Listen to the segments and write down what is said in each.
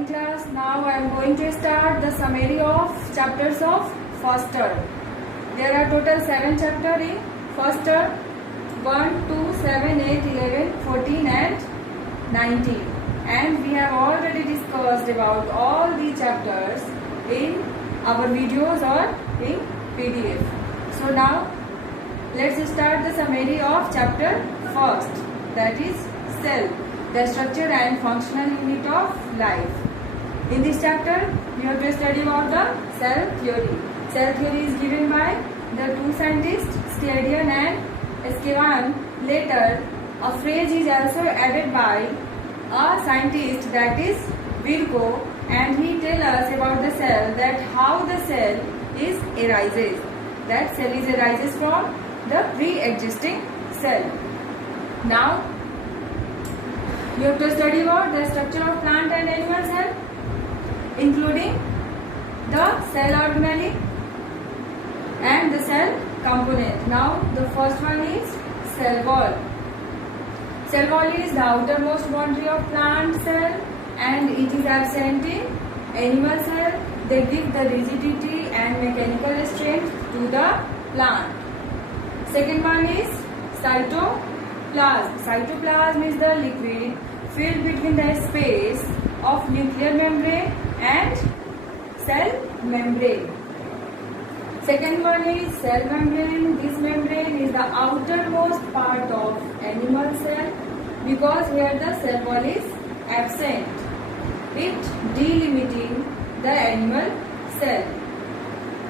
morning class. Now I am going to start the summary of chapters of first term. There are total 7 chapters in first term: 1, 2, 7, 8, 11, 14 and 19. And we have already discussed about all the chapters in our videos or in PDF. So now let's start the summary of chapter first, that is cell, the structure and functional unit of life. In this chapter, we have to study about the cell theory. Cell theory is given by the two scientists, Stadion and Eskevan. Later, a phrase is also added by a scientist, that is Virgo, and he tells us about the cell, that how the cell is arises. That cell is arises from the pre-existing cell. Now, you have to study about the structure of plant and animal cell, including the cell organelle and the cell component. Now, the first one is cell wall. Cell wall is the outermost boundary of plant cell and it is absent in animal cell. They give the rigidity and mechanical strength to the plant. Second one is cytoplasm. Cytoplasm is the liquid filled between the space of nuclear membrane and cell membrane. Second one is cell membrane. This membrane is the outermost part of animal cell because here the cell wall is absent, it delimiting the animal cell.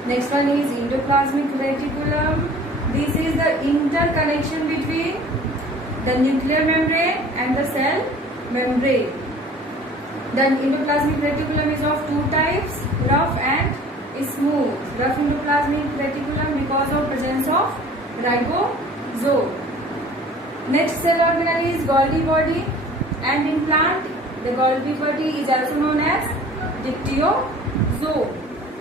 Next one is endoplasmic reticulum. This is the interconnection between the nuclear membrane and the cell membrane. The endoplasmic reticulum is of two types, rough and smooth. Rough endoplasmic reticulum because of presence of ribosome. Next cell organelle is Golgi body, and in plant the Golgi body is also known as dictyozoa,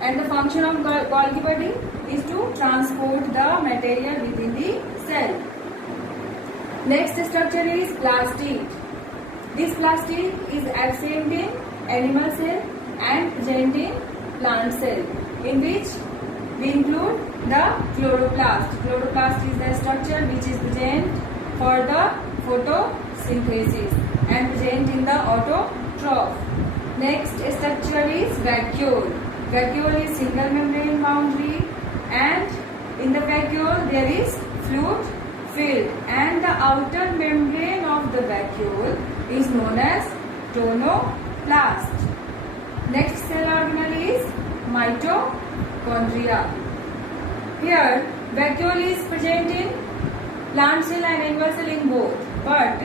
and the function of Golgi body is to transport the material within the cell. Next structure is plastid. This plastid is absent in animal cell and present in plant cell, in which we include the chloroplast. Chloroplast is the structure which is present for the photosynthesis and present in the autotroph. Next structure is vacuole. Vacuole is single membrane boundary, and in the vacuole there is fluid filled, and the outer membrane of the vacuole is known as tonoplast. Next cell organelle is mitochondria. Here vacuole is present in plant cell and animal cell in both, but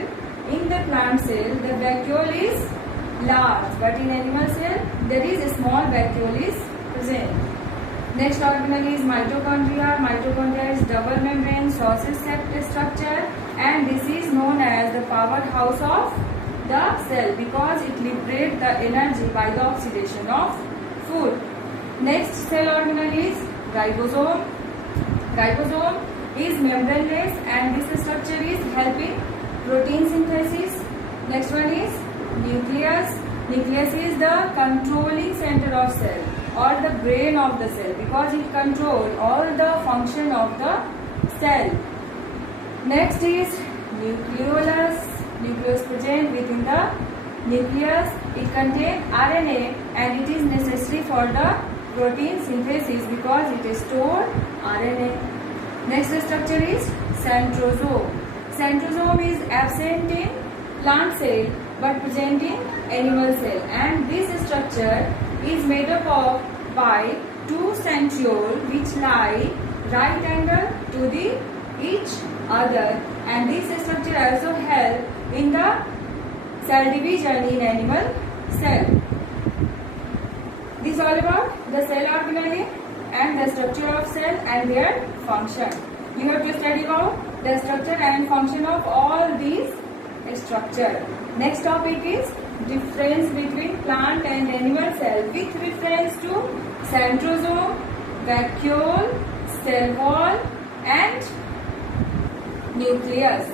in the plant cell the vacuole is large, but in animal cell there is a small vacuole is present. Next organelle is mitochondria. Mitochondria is double membrane sausage shaped structure, and this is known as the powerhouse of the cell because it liberates the energy by the oxidation of food. Next cell organelle is ribosome. Ribosome is membraneless, and this structure is helping protein synthesis. Next one is nucleus. Nucleus is the controlling center of cell or the brain of the cell because it controls all the function of the cell. Next is nucleolus. Nucleus present within the nucleus. It contains RNA and it is necessary for the protein synthesis because it stores RNA. Next structure is centrosome. Centrosome is absent in plant cell but present in animal cell, and this structure is made up of by two centrioles which lie right angle to the each other, and this structure also help in the cell division in animal cell. This is all about the cell organelle and the structure of cell and their function. You have to study about the structure and function of all these structures. Next topic is difference between plant and animal cell with reference to centrosome, vacuole, cell wall and nucleus.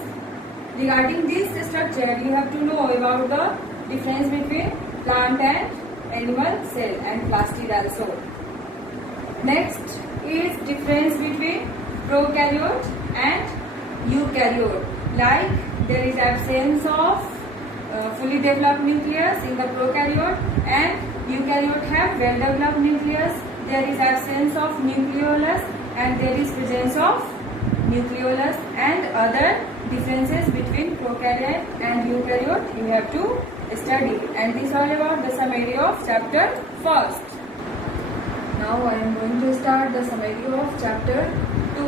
Regarding this structure, you have to know about the difference between plant and animal cell and plastid also. Next is difference between prokaryote and eukaryote. Like there is absence of fully developed nucleus in the prokaryote and eukaryote have well developed nucleus. There is absence of nucleolus and there is presence of nucleolus, and other differences between prokaryote and eukaryote you have to study. And this is all about the summary of chapter first. Now I am going to start the summary of chapter 2,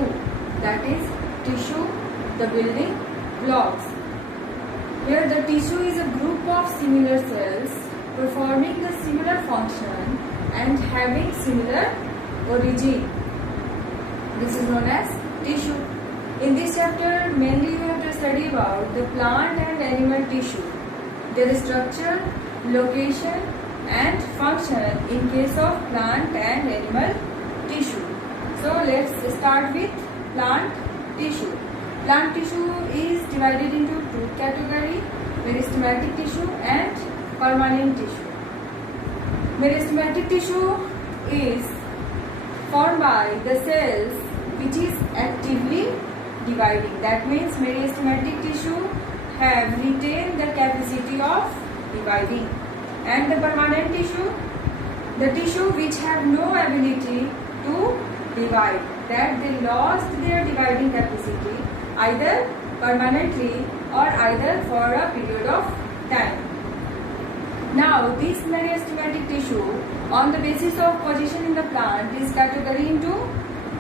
that is tissue, the building blocks. Here the tissue is a group of similar cells performing the similar function and having similar origin. This is known as tissue. In this chapter mainly you have to study about the plant and animal tissue, their structure, location and function in case of plant and animal tissue. So let's start with plant tissue. Plant tissue is divided into two categories: meristematic tissue and permanent tissue. Meristematic tissue is formed by the cells which is actively dividing. That means meristematic tissue have retained the capacity of dividing. And the permanent tissue, the tissue which have no ability to divide, that they lost their dividing capacity either permanently or either for a period of time. Now this meristematic tissue on the basis of position in the plant is categorized into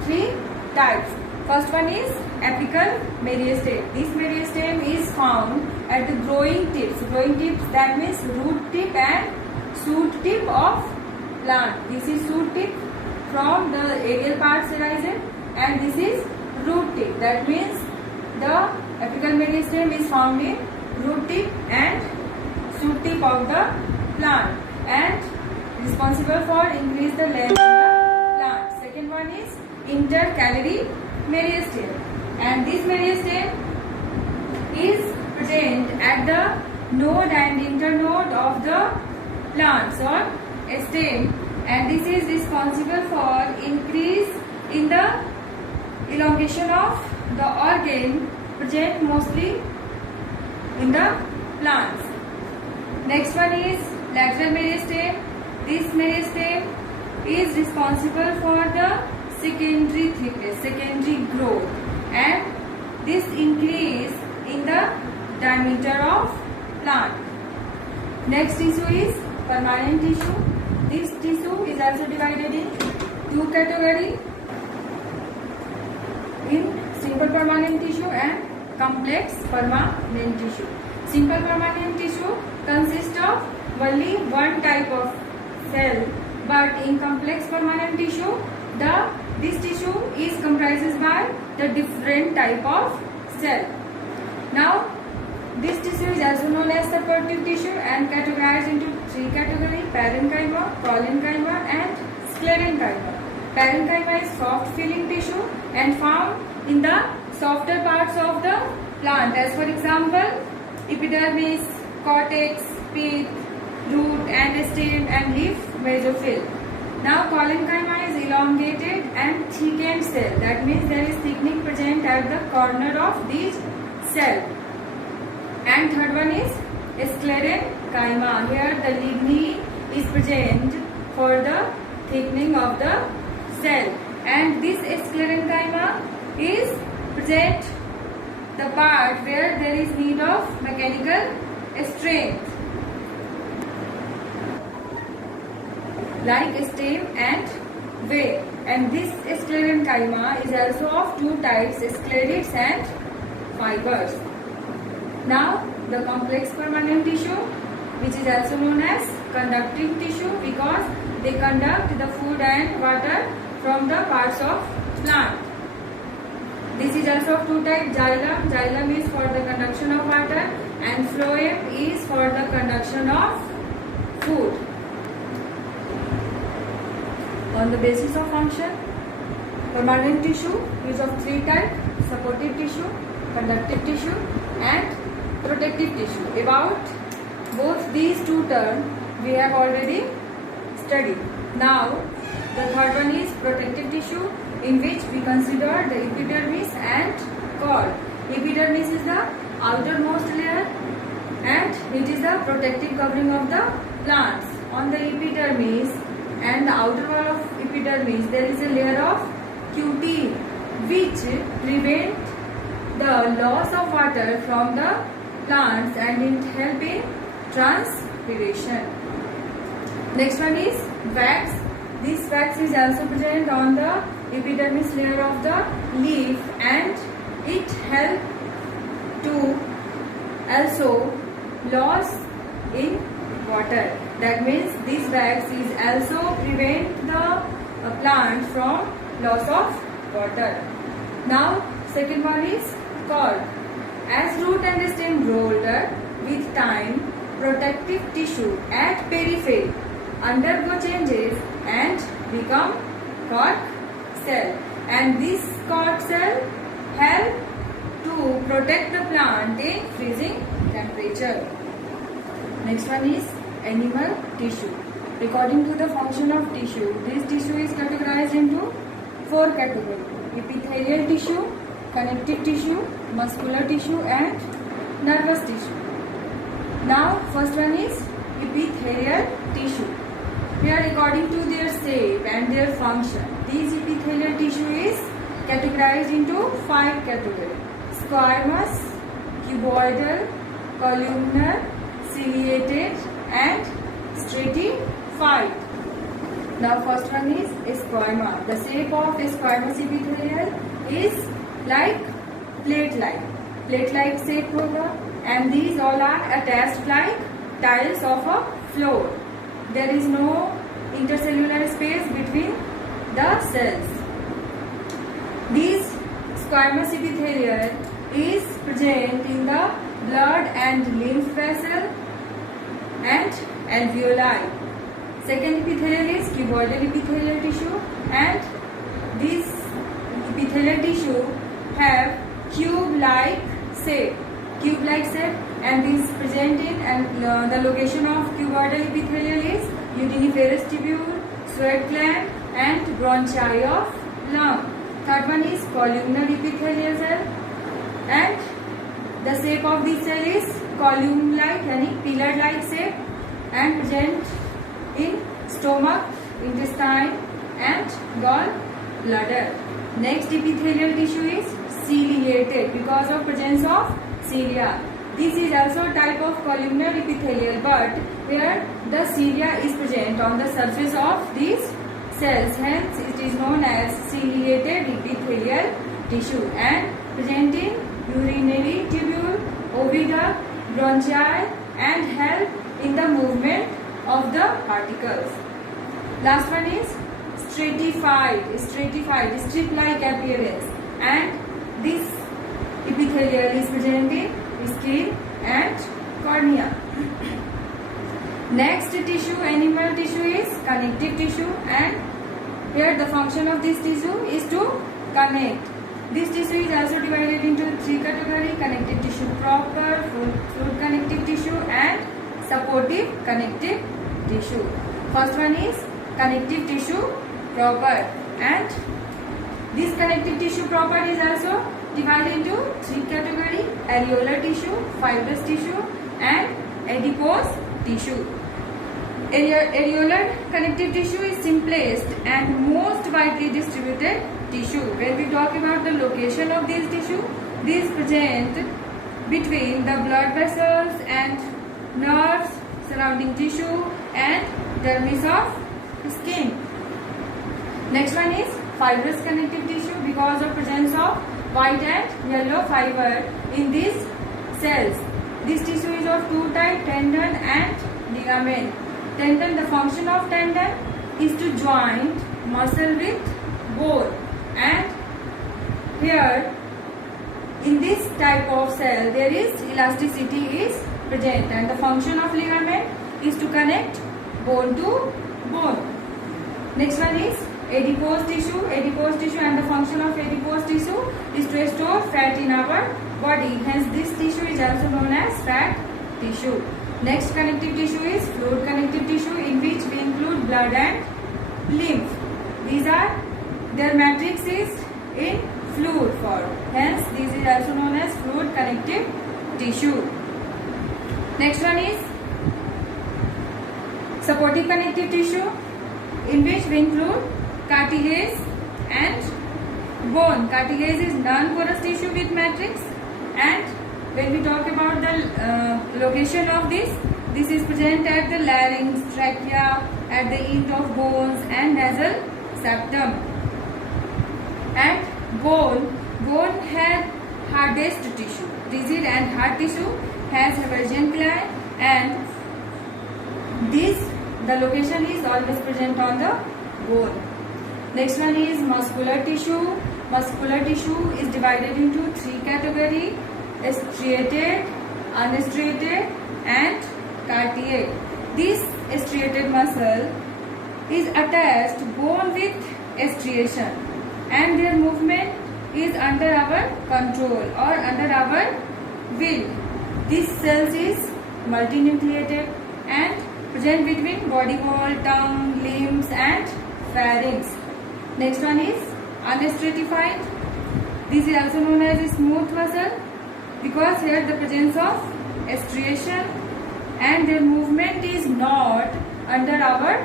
three types. First one is apical meristem. This meristem is found at the growing tips. Growing tips, that means root tip and shoot tip of plant. This is shoot tip, from the aerial parts arising, and this is root tip. That means the apical meristem is found in root tip and shoot tip of the plant and responsible for increase the length of the plant. Second one is intercalary meristem, and this meristem is present at the node and internode of the plants or stem, and this is responsible for increase in the elongation of the organ present mostly in the plants. Next one is lateral meristem. This meristem is responsible for the secondary thickness, secondary growth, and this increase in the diameter of plant. Next tissue is permanent tissue. This tissue is also divided in two categories, in simple permanent tissue and complex permanent tissue. Simple permanent tissue consists of only one type of cell, but in complex permanent tissue, this tissue is comprises by the different type of cell. Now, this tissue is also known as supportive tissue and categorized into three categories: parenchyma, collenchyma and sclerenchyma. Parenchyma is soft filling tissue and found in the softer parts of the plant, as for example epidermis, cortex, pith, root and stem and leaf mesophyll. Now collenchyma is elongated and thickened cell. That means there is thickening present at the corner of these cell. And third one is sclerenchyma. Here the lignin is present for the thickening of the cell. And this sclerenchyma is present the part where there is need of mechanical strength, like stem and vein. And this sclerenchyma is also of two types, sclerids and fibers. Now the complex permanent tissue, which is also known as conductive tissue because they conduct the food and water from the parts of plant. This is also of two types, xylem. Xylem is for the conduction of water and phloem is for the conduction of food. On the basis of function, permanent tissue is of three types: supportive tissue, conductive tissue and protective tissue. About both these two terms we have already studied. Now the third one is protective tissue, in which we consider the epidermis and cord. Epidermis is the outermost layer and it is the protective covering of the plants. On the epidermis and the outer wall of epidermis there is a layer of cutin which prevent the loss of water from the plants and it help in transpiration. Next one is wax. This wax is also present on the epidermis layer of the leaf and it help to also loss in water. That means this wax is also prevent the plant from loss of water. Now second one is cord. As root and stem grow older, with time protective tissue at periphery undergo changes and become cork cell, and this cork cell help to protect the plant in freezing temperature. Next one is animal tissue. According to the function of tissue, this tissue is categorized into 4 categories: epithelial tissue, connective tissue, muscular tissue and nervous tissue. Now first one is epithelial tissue. Here according to their shape and their function, this epithelial tissue is categorized into 5 categories: squamous, cuboidal, columnar, ciliated and stratified. Now first one is squama. The shape of squamous epithelial is like plate-like shape होगा, and these all are attached like tiles of a floor. There is no intercellular space between the cells. This squamous epithelial is present in the blood and lymph vessel and alveoli. Second epithelial is cuboidal epithelial tissue, and this epithelial tissue have cube-like shape, and is present in the location of cuboidal epithelial is udiniferous tubule, sweat gland and bronchi of lung. Third one is columnar epithelial cell, and the shape of this cell is column-like, yani pillar-like shape, and present in stomach, intestine and gallbladder. Next epithelial tissue is ciliated because of presence of cilia. This is also a type of columnar epithelial, but where the cilia is present on the surface of these cells, hence it is known as ciliated epithelial tissue, and present in urinary tubule, oviduct, bronchi and help in the movement of the particles. Last one is stratified, strip-like appearance, and this epithelial is present in skin and cornea. Next tissue, animal tissue, is connective tissue, and here the function of this tissue is to connect. This tissue is also divided into 3 categories: connective tissue proper, fluid connective tissue and supportive connective tissue. First one is connective tissue proper, and this connective tissue proper is also divided into 3 categories: areolar tissue, fibrous tissue and adipose tissue. Areolar connective tissue is simplest and most widely distributed tissue. When we talk about the location of this tissue, this present between the blood vessels and nerves, surrounding tissue and dermis of skin. Next one is fibrous connective tissue because of presence of white and yellow fiber in these cells. This tissue is of 2 types: tendon and ligament. Tendon, the function of tendon is to join muscle with bone, and here in this type of cell there is elasticity is present, and the function of ligament is to connect bone to bone. Next one is adipose tissue. Adipose tissue, and the function of adipose tissue is to store fat in our body. Hence this tissue is also known as fat tissue. Next connective tissue is fluid connective tissue, in which we include blood and lymph. These are, their matrix is in fluid form. Hence, this is also known as fluid connective tissue. Next one is supportive connective tissue, in which we include cartilage and bone. Cartilage is non-porous tissue with matrix, and when we talk about the location of this is present at the larynx, trachea, at the end of bones and nasal septum. And bone has hardest tissue. Rigid and hard tissue has Haversian gland, and the location is always present on the bone. Next one is muscular tissue. Muscular tissue is divided into three categories: striated, unstriated and cartilage. This striated muscle is attached bone with striation, and their movement is under our control or under our will. This cells is multinucleated and present between body wall, tongue, limbs and pharynx. Next one is unstratified. This is also known as a smooth muscle, because here the presence of striation and their movement is not under our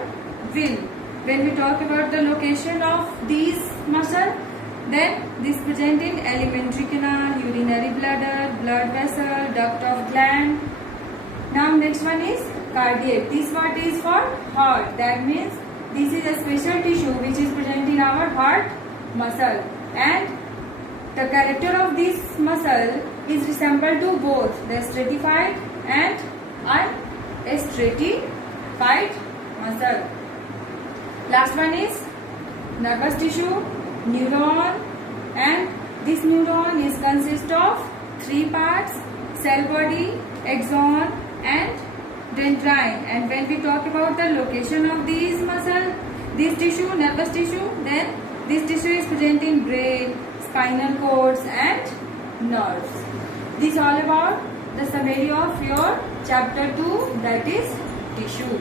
will. When we talk about the location of these muscles, then this present in alimentary canal, urinary bladder, blood vessel, duct of gland. Now next one is cardiac. This part is for heart. That means this is a special tissue which is present in our heart muscle, and the character of this muscle is resembled to both the stratified and unstratified muscle. Last one is nervous tissue, neuron, and this neuron is consist of three parts: cell body, axon and dendrine. And when we talk about the location of these muscle, this tissue, nervous tissue, then this tissue is present in brain, spinal cords and nerves. This is all about the summary of your chapter 2, that is tissue.